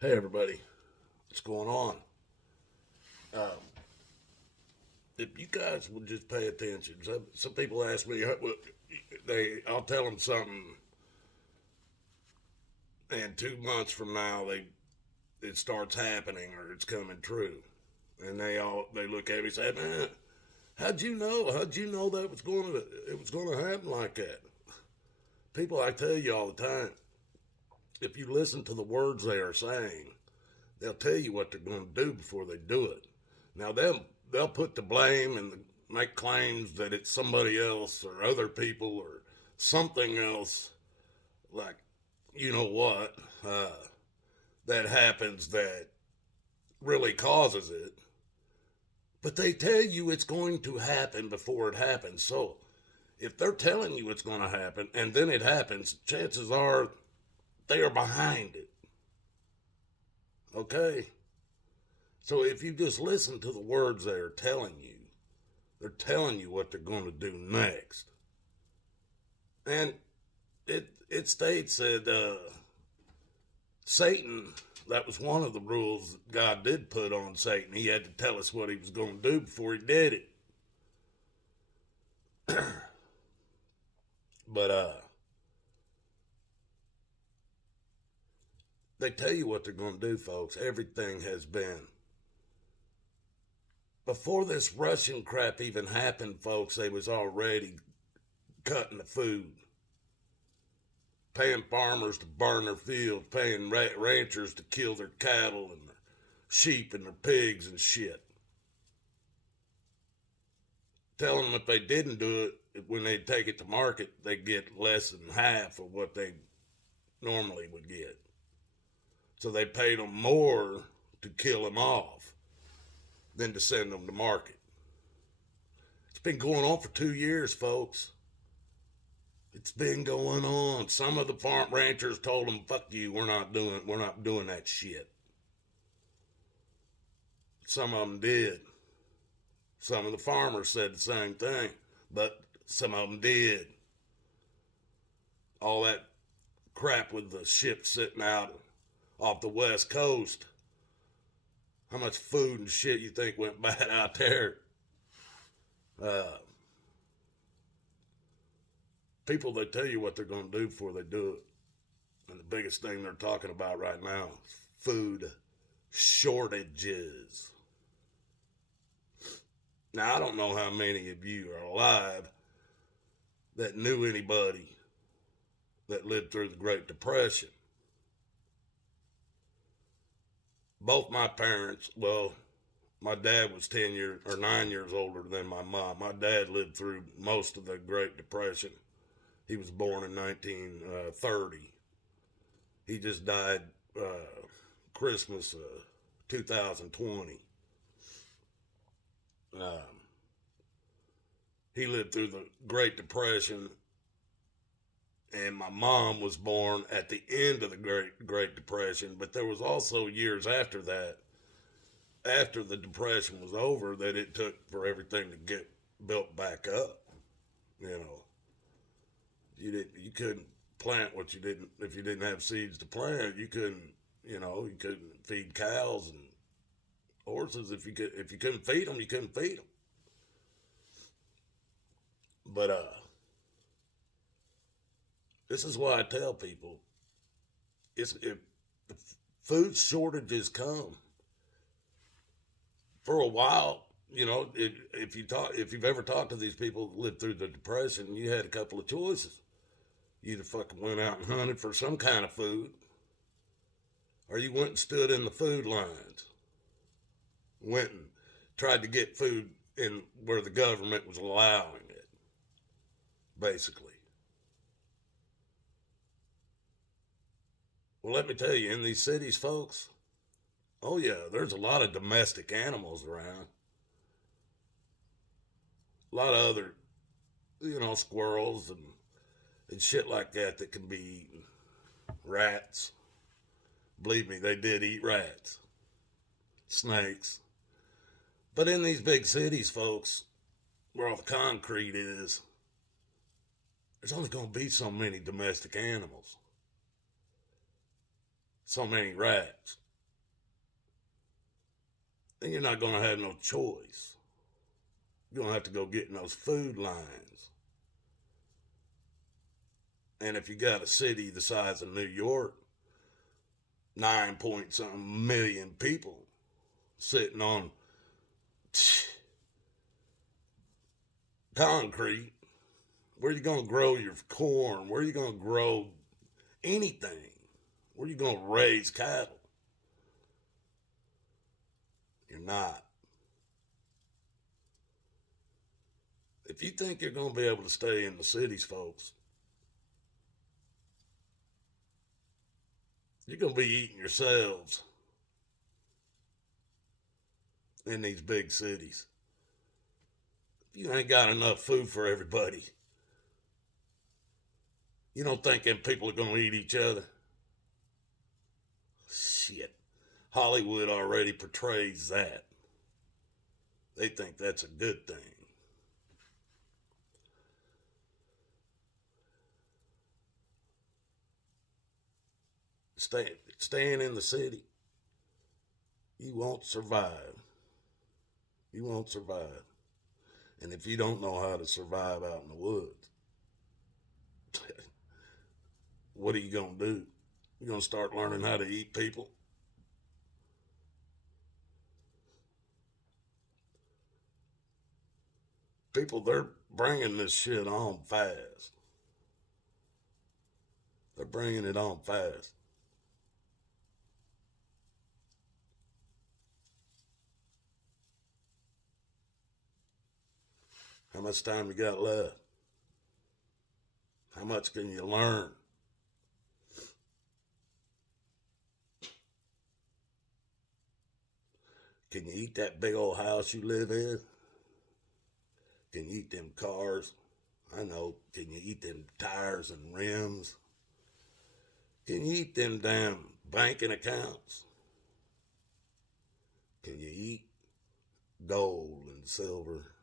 Hey everybody, what's going on? Um, if you guys would just pay attention, some people ask me, I'll tell them something, and 2 months from now, it starts happening or it's coming true, and they look at me and say, "Man, how'd you know? How'd you know that it was going to happen like that?" People, I tell you all the time, if you listen to the words they are saying, they'll tell you what they're going to do before they do it. Now they'll put the blame and make claims that it's somebody else or other people or something else, like you know what that happens that really causes it. But they tell you it's going to happen before it happens. So if they're telling you it's going to happen and then it happens, chances are they are behind it. Okay? So if you just listen to the words they're telling you what they're going to do next. And it states that Satan, that was one of the rules that God did put on Satan. He had to tell us what he was going to do before he did it. But they tell you what they're going to do, folks. Everything has been. Before this Russian crap even happened, folks, they was already cutting the food, paying farmers to burn their fields, paying ranchers to kill their cattle and their sheep and their pigs and shit. Telling them if they didn't do it, when they take it to market, they get less than half of what they normally would get. So they paid them more to kill them off than to send them to market. It's been going on for 2 years, folks. It's been going on. Some of the farm ranchers told them, "Fuck you, we're not doing that shit." Some of them did. Some of the farmers said the same thing, but some of them did. All that crap with the ships sitting out off the west coast. How much food and shit you think went bad out there? Uh, People, they tell you what they're going to do before they do it. And the biggest thing they're talking about right now is food shortages. Now, I don't know how many of you are alive that knew anybody that lived through the Great Depression. Both my parents, well, my dad was 10 years or 9 years older than my mom. My dad lived through most of the Great Depression. He was born in 1930. He just died Christmas 2020. Um, he lived through the Great Depression, and my mom was born at the end of the Great Depression. But there was also years after that, after the Depression was over, that it took for everything to get built back up. You know, you couldn't plant what you didn't if you didn't have seeds to plant. You couldn't feed cows and horses if you couldn't feed them, you couldn't feed them. But this is why I tell people: if the food shortages come for a while, if you've ever talked to these people that lived through the depression, you had a couple of choices. You either fucking went out and hunted for some kind of food, or you went and stood in the food lines, went and tried to get food in where the government was allowing it, basically. Well, let me tell you, in these cities, folks, oh yeah, there's a lot of domestic animals around. A lot of other, squirrels and shit like that can be eaten. Rats. Believe me, they did eat rats. Snakes. But in these big cities, folks, where all the concrete is, there's only going to be so many domestic animals. So many rats. then you're not going to have no choice. You're going to have to go get in those food lines. And if you got a city the size of New York, 9 point something million people sitting on concrete, where are you going to grow your corn? Where are you going to grow anything? Where are you going to raise cattle? You're not. If you think you're going to be able to stay in the cities, folks, you're going to be eating yourselves in these big cities. If you ain't got enough food for everybody, you don't think them people are going to eat each other? Shit. Hollywood already portrays that. They think that's a good thing. Staying in the city, you won't survive. You won't survive. And if you don't know how to survive out in the woods, what are you going to do? You're going to start learning how to eat people? People, they're bringing this shit on fast. They're bringing it on fast. How much time you got left? How much can you learn? Can you eat that big old house you live in? Can you eat them cars? I know. Can you eat them tires and rims? Can you eat them damn banking accounts? Can you eat gold and silver?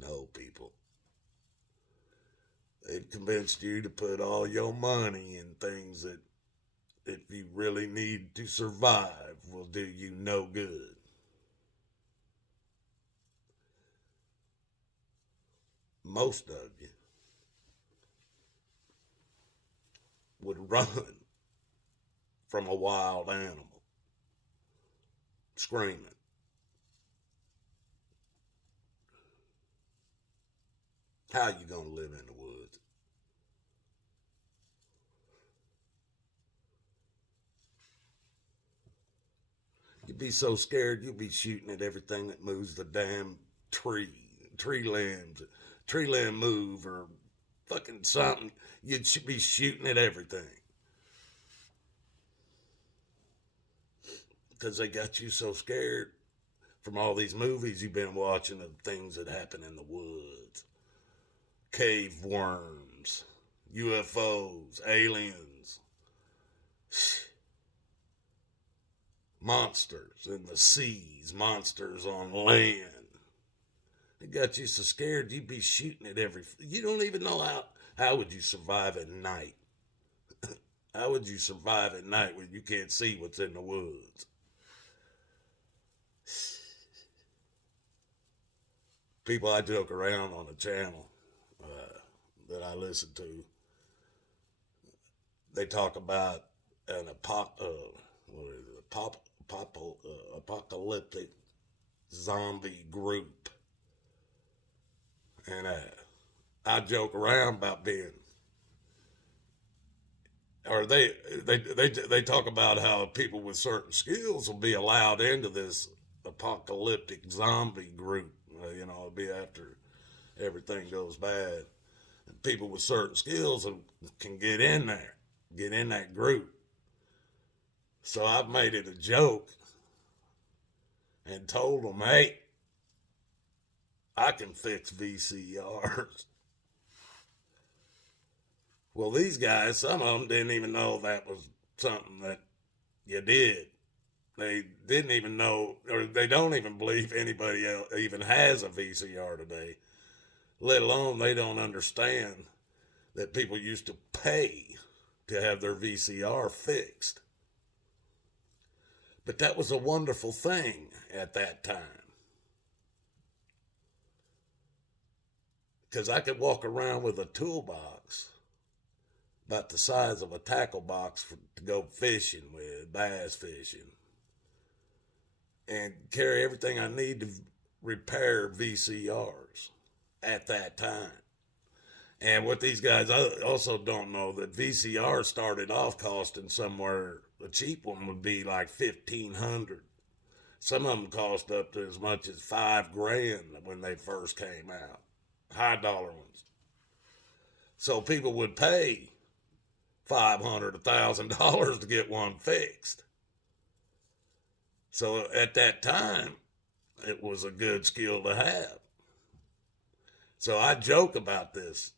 No, people. They've convinced you to put all your money in things that, if you really need to survive, will do you no good. Most of you would run from a wild animal screaming. How you gonna live in the woods? You'd be so scared you'd be shooting at everything that moves the damn tree limbs, tree limb move or fucking something. You'd be shooting at everything. Because they got you so scared from all these movies you've been watching of things that happen in the woods. Cave worms, UFOs, aliens, monsters in the seas, monsters on land. It got you so scared you'd be shooting at every. You don't even know how would you survive at night. How would you survive at night when you can't see what's in the woods? People I joke around on the channel that I listen to, they talk about an apocalyptic zombie group, and I joke around about being, or they talk about how people with certain skills will be allowed into this apocalyptic zombie group. It'll be after everything goes bad. And people with certain skills can get in there, get in that group. So I've made it a joke and told them, hey, I can fix VCRs. Well, these guys, some of them didn't even know that was something that you did. They didn't even know, or they don't even believe anybody else even has a VCR today, let alone they don't understand that people used to pay to have their VCR fixed. But that was a wonderful thing at that time. Because I could walk around with a toolbox about the size of a tackle box to go fishing with, bass fishing, and carry everything I need to repair VCRs at that time. And what these guys also don't know, that VCR started off costing somewhere, a cheap one would be like 1,500. Some of them cost up to as much as $5,000 when they first came out, high dollar ones. So people would pay $500, $1,000 to get one fixed. So at that time, it was a good skill to have. So I joke about this.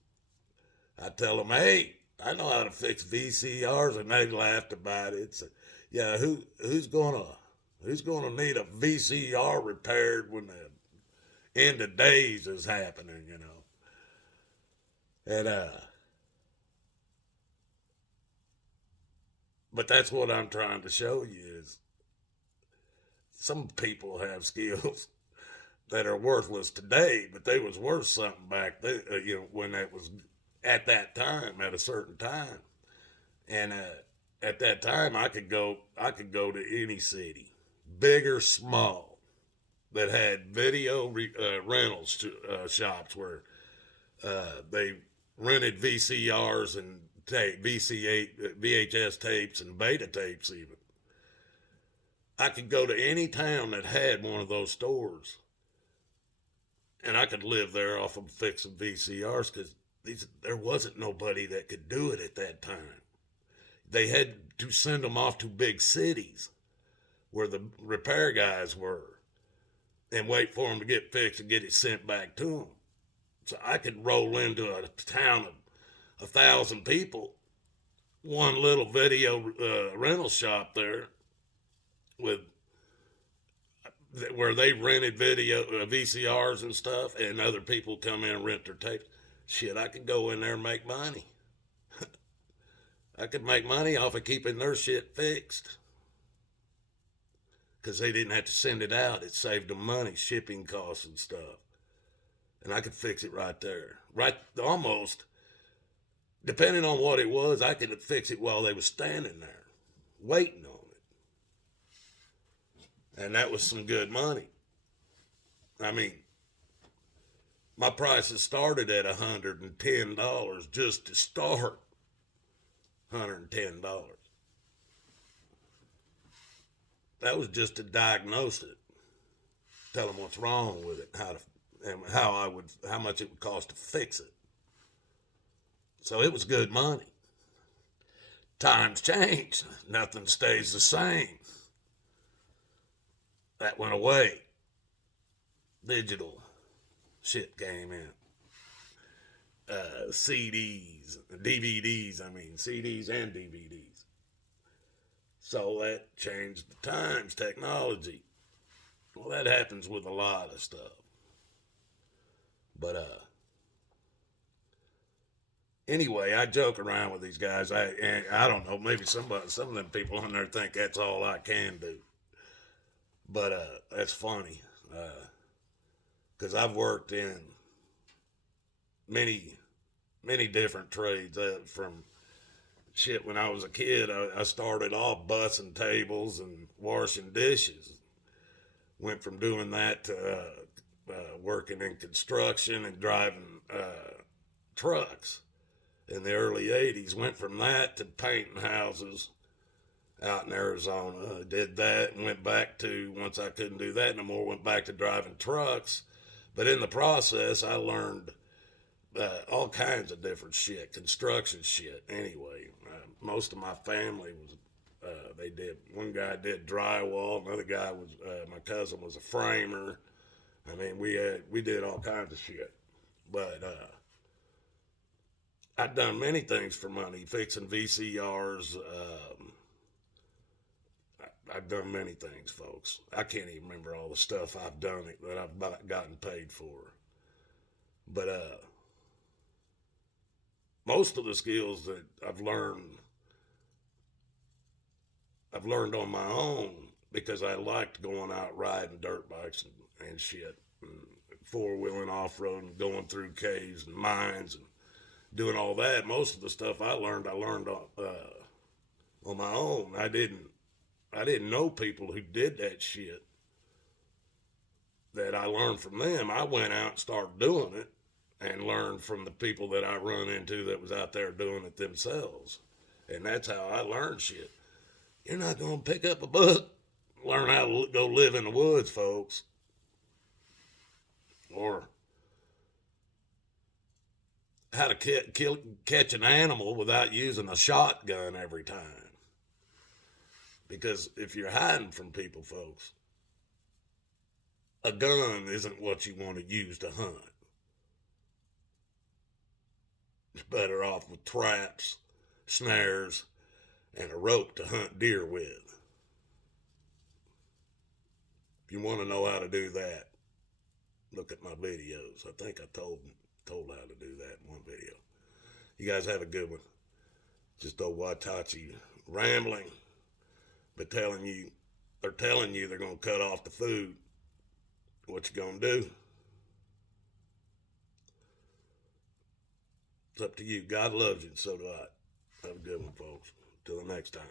I tell them, hey, I know how to fix VCRs, and they laughed about it. So, yeah, who's gonna need a VCR repaired when the end of days is happening, you know? And but that's what I'm trying to show you is some people have skills that are worthless today, but they was worth something back then, when that was at that time, at a certain time. And at that time, I could go to any city, big or small, that had video rentals shops where they rented VCRs and VHS tapes and beta tapes even. I could go to any town that had one of those stores, and I could live there off of fixing VCRs because there wasn't nobody that could do it at that time. They had to send them off to big cities where the repair guys were and wait for them to get fixed and get it sent back to them. So I could roll into a town of 1,000 people, one little video rental shop there with where they rented video VCRs and stuff, and other people come in and rent their tapes. Shit, I could go in there and make money. I could make money off of keeping their shit fixed because they didn't have to send it out. It saved them money, shipping costs and stuff. And I could fix it right there. Right, almost, depending on what it was, I could fix it while they were standing there, waiting on it. And that was some good money. I mean, my prices started at $110 just to start. $110. That was just to diagnose it, tell them what's wrong with it, how much it would cost to fix it. So it was good money. Times change. Nothing stays the same. That went away. Digital shit came in. CDs and DVDs. So that changed the times, technology. Well, that happens with a lot of stuff. But anyway, I joke around with these guys. I don't know, maybe some of them people on there think that's all I can do. But that's funny. Because I've worked in many different trades. From shit, when I was a kid, I started off bussing tables and washing dishes. Went from doing that to working in construction and driving trucks in the early 80s. Went from that to painting houses out in Arizona. I did that and went back to, once I couldn't do that no more, went back to driving trucks. But in the process, I learned all kinds of different shit, construction shit. Anyway, most of my family was, one guy did drywall, another guy was, my cousin was a framer. I mean, we did all kinds of shit. But I've done many things for money, fixing VCRs. I've done many things, folks. I can't even remember all the stuff I've done that I've gotten paid for. But most of the skills that I've learned on my own because I liked going out riding dirt bikes and shit, and four-wheeling off-road and going through caves and mines and doing all that. Most of the stuff I learned on my own. I didn't know people who did that shit that I learned from them. I went out and started doing it and learned from the people that I run into that was out there doing it themselves. And that's how I learned shit. You're not going to pick up a book, learn how to go live in the woods, folks. Or how to catch an animal without using a shotgun every time. Because if you're hiding from people, folks, a gun isn't what you want to use to hunt. It's better off with traps, snares, and a rope to hunt deer with. If you want to know how to do that, look at my videos. I think I told how to do that in one video. You guys have a good one. Just old Watachi rambling, but they're telling you they're going to cut off the food. What you going to do? It's up to you. God loves you, and so do I. Have a good one, folks. Till the next time.